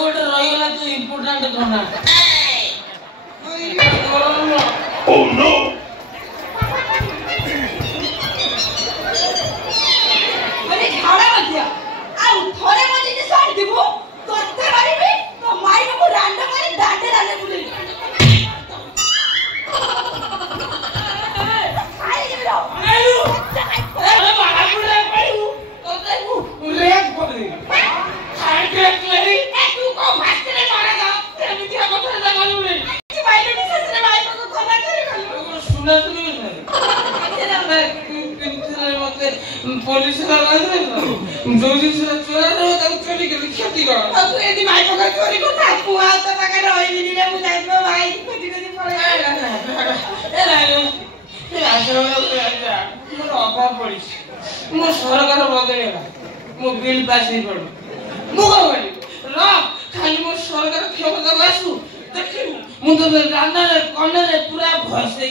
गोटे रहीगला तू इम्पोर्टेंट खाना Oh no! अरे झाड़ा मत दिया आ थोड़े मजे से साड़ दिबो करते मारी भी तो माई को रांडा मारी डांडे डाले बुले आई के लो आयु अरे बाबा बुले पायु करते को रेप कर दे हार्ट लेरी तू को फास्टले मारेगा तेरे क्या কথা জাগালু রে की माई ने से माई को खना करे कर सुना सुनी तेरा मैं पुलिस लगा दे जोजी से चोरा रे तब चोरी के क्षति कर अब तू यदि माई को चोरी को था कुआ तो पका रही नहीं रे मुझे तो भाई कुछ पड़े ए रायो ए आजरो आजा मोर अभाव पड़िस मो सरकार बदलेला मो बिल पास ही पड़ मो गली र खाली मो सरकार क्षमता बासु देखिनु मु तो राना रे कन्ने रे पूरा भसई